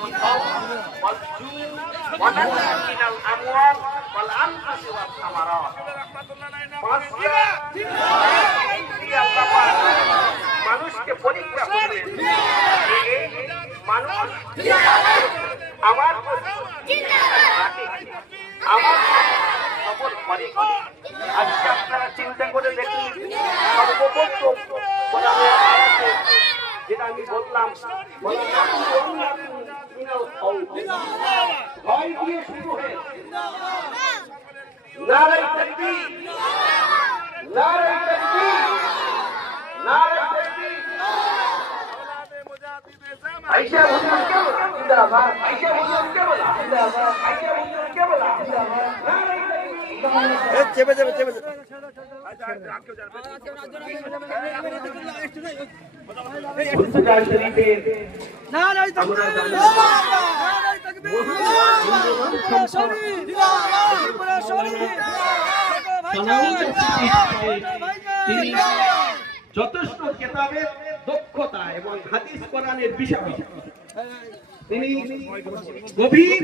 القول والجود ونقص من الأموال والأنفس والثمرات মানুষকে পরীক্ষা করবেন মানুষ আমার খবর পরে করে। আজকে আপনারা চিন্তা করে দেখুন সর্বপ্রথম যেটা আমি বললাম ভয় দিয়ে শুরু হয়ে নারাই তাকবীর নারাই তাকবীর নারাই তাকবীর আয়েশা হুজুর কে বলা জিন্দাবাদ আয়েশা হুজুর কে বলা জিন্দাবাদ আয়েশা হুজুর কে বলা জিন্দাবাদ নারাই তাকবীর এ চেপে চেপে চেপে মুস্তাফা শরীফের নারাই তাকবীর নারাই তাকবীর মুস্তাফা শরীফ জিন্দাবাদ শরীফ তিনি যথেষ্ট কিতাবের দক্ষতা এবং হাদিস কোরআনের বিষয় তিনি গভীর